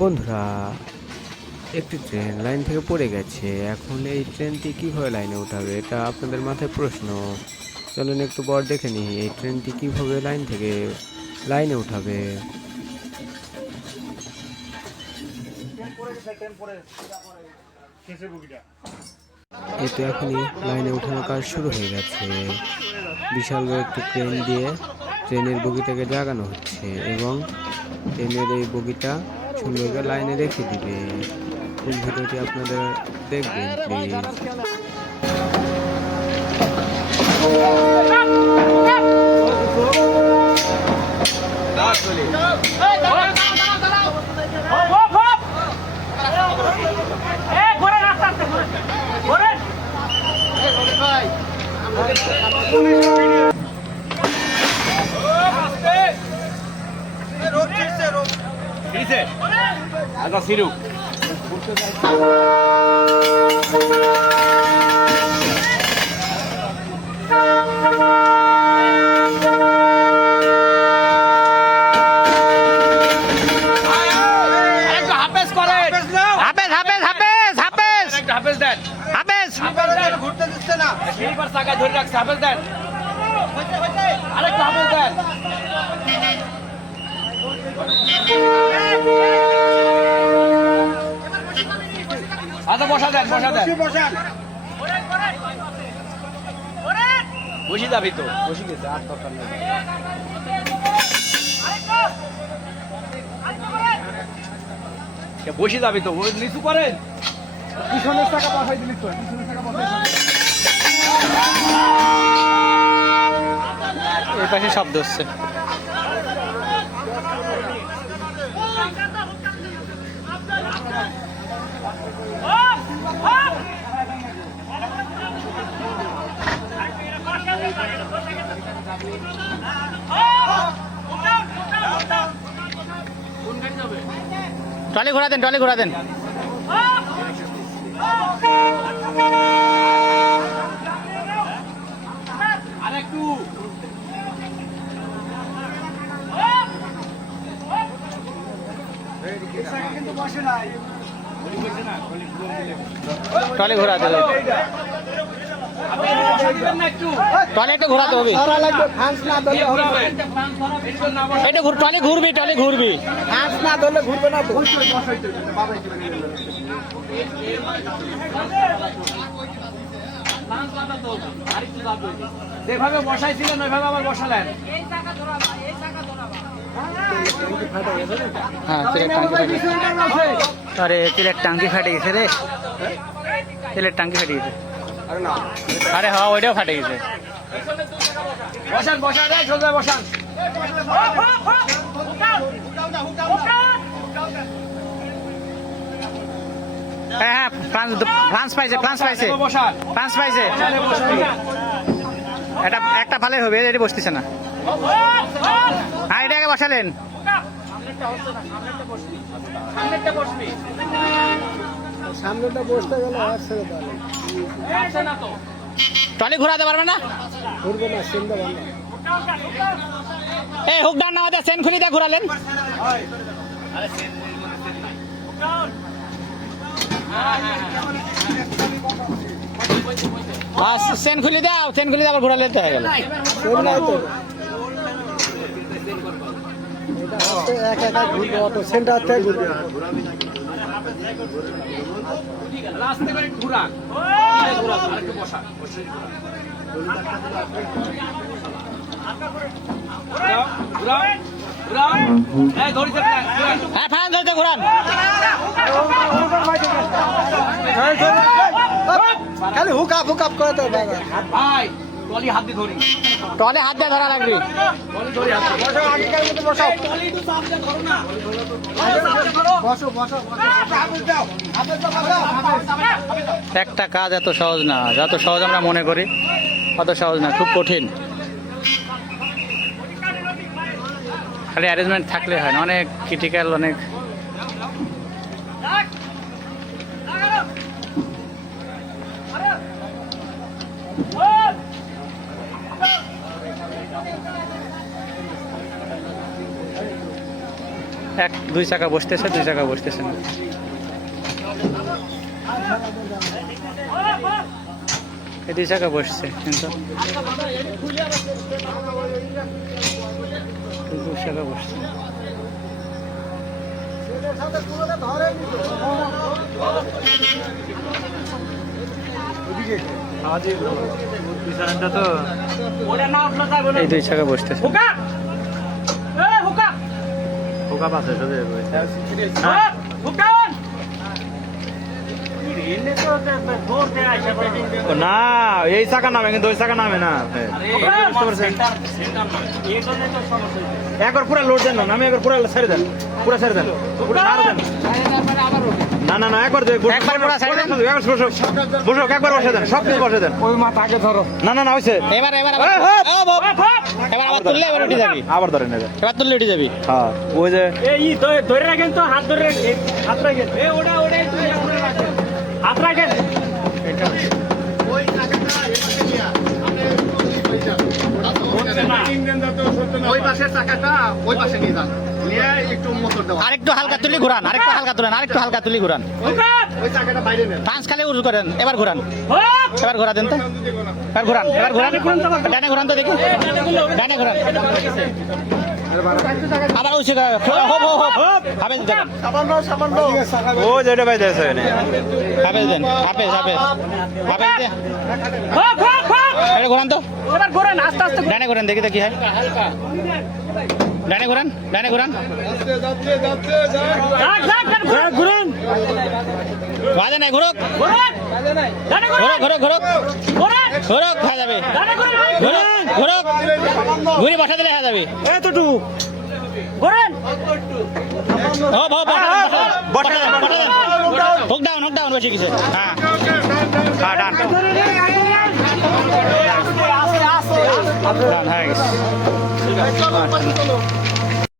বন্ধুরা, একটি train line থেকে পড়ে গেছে। এখন এই ট্রেনটি কিভাবে লাইনে উঠাবে, এটা আপনাদের মাথায় প্রশ্ন। চলুন একটু দেখে নিই এই ট্রেনটি কিভাবে লাইন থেকে লাইনে উঠাবে। এই তো এখনই লাইনে উঠানোর কাজ শুরু হয়ে গেছে। বিশাল বড় একটি ক্রেন দিয়ে ট্রেনের বগিটাকে জাগানো হচ্ছে এবং ট্রেনের এই বগিটা সুন্দর করে লাইনে রেখে দিবে। ফুল ভিডিওটি আপনারা দেখবেন প্লিজ। Agora, Ciro. ঘুরতে দিচ্ছে না, স্লিপার চাকা ধরে রাখছে। হাফেজ দেন, আরেকটা হাফেজ দেন। আচ্ছা বসা দেন, বসা দেন, বসি যাবি তো, বসি গেছে আর দরকার নেই। বসি যাবি তো, নিচু করেন। পিছনের টাকা পাঠাই দিলি তো, পিছনের টাকা পাঠাই। এই পাশে শব্দ হচ্ছে। ট্রলি ঘোরা দেন, ট্রলি ঘোরা দেন। আরেকটু ট্রলি ঘোরাতে হবে, ট্রলি একটু ঘোরাতে হবে। এটা ট্রলি ঘুরবি, ট্রলি ঘুরবি। ঘুরবে না তো। যেভাবে বসাইছিলেন ওইভাবে আবার বসালেন। হ্যাঁ, আরে তেলের টাঙ্কি ফাটে গেছে রে, তেলের টাঙ্কি ফাটে গেছে। আরে হ্যাঁ, ওইটাও ফাটে গেছে। বসান, বসান, সোজা বসান। হ্যাঁ হ্যাঁ, ফ্রান্স পাইছে, ফ্রান্স পাইছে, বসান, ফ্রান্স পাইছে। এটা একটা ভালোই হবে, এটি বসতেছে না। হ্যাঁ, এটাকে বসালেন। সামনেটা বসতে গেলে আর ছেড়ে দেওয়া ট্রলি ঘোরাতে পারবে না, ঘুরবে না, সিনটা ভালো। এই হুক ডান নামাতে চেন খুলি দিয়ে ঘোরালেন। চেন খুলি দাও, চেন খুলি আবার ঘোরালে তো হয়ে গেল। এক একা ঘুরবে, অত সেন্টার থেকে ঘুরবে। রাস্তা করে ঘুরান, আরেকটু বসান। হ্যাঁ, ফ্যান ধরতে ঘোরান। খালি হুক আপ করে তো ভাই, টলি হাত দিয়ে ধরি, টলে হাত দিয়ে ধরা লাগবে। একটা কাজ এত সহজ না, যত সহজ আমরা মনে করি অত সহজ না, খুব কঠিন। খালি অ্যারেঞ্জমেন্ট থাকলে হয় না, অনেক ক্রিটিক্যাল, অনেক। দুই চাকা বসতেছে, দুই চাকা বসতেছে না। এই দুই চাকা বসছে কিন্তু দুই চাকা বসছে। এই দুই চাকা বসতেছে। না এই চাকা নামে কিন্তু ওই চাকা নামে না একবার পুরা লোড দেন না, আমি একবার পুরা ছেড়ে দেন, পুরা ছেড়ে দেন, পুরা ছাড় দেন। না না না একবার একবার পুরা ছেড়ে দেন। বসো একবার বসে দেন, সব কিছু বসে দেন। ওই মাথা আগে ধরো। না না না হয়েছে, এবার এবার এই, হপ। এবার আবার তুললে এবার উঠে যাবি, আবার ধরেন এবার। এবার তুললে উঠে যাবি। হ্যাঁ ওই যে ধরে রাখেন তো, হাত ধরে রাখেন, হাত রাখেন। হাত রাখেন। ওই পাশের চাকাটা ওই পাশে নিয়ে যান, নিয়ে একটু মোটর দেওয়া, আরেকটু হালকা তুলি ঘুরান, আরেকটু হালকা তুলেন, আরেকটু হালকা তুলি ঘুরান। ওই চাকাটা বাইরে নেন। পাঁচ খালি উঁচু করেন, এবার ঘুরান, এবার ঘোরা দেন তো, এবার ঘুরান, এবার ঘুরান, ডানে ঘুরান তো দেখি, ডানে ঘুরান, আবার উঁচু করেন, হোপ হোপ হোপ, হাফেজ দেন, ও যেটা বাইরে আছে হাফেজ দেন, হাফেজ হাফেজ হাফেজ দে, এটা ঘুরান তো, এবার ঘোরেন আস্তে আস্তে। ডানে ঘুরান দেখি তো কি হয়, ডানে ঘুরান, ডানে ঘুরান, ঘুরেন। বাজে নাই, ঘুরুক, ডানে ঘুরুক ঘুরুক ঘুরুক ঘোরেন। ঘুরুক, হয়ে যাবে, ডানে ঘোরেন। ঘুরুক ঘুরুক, ঘুরি বসা দিলে হয়ে যাবে, এতটুকু ঘোরেন। হোপ হোপ, বসা দেন, বসা দেন, হুক ডাউন বসে গেছে, হ্যাঁ হ্যাঁ ডান, ডান হয়ে গেছে।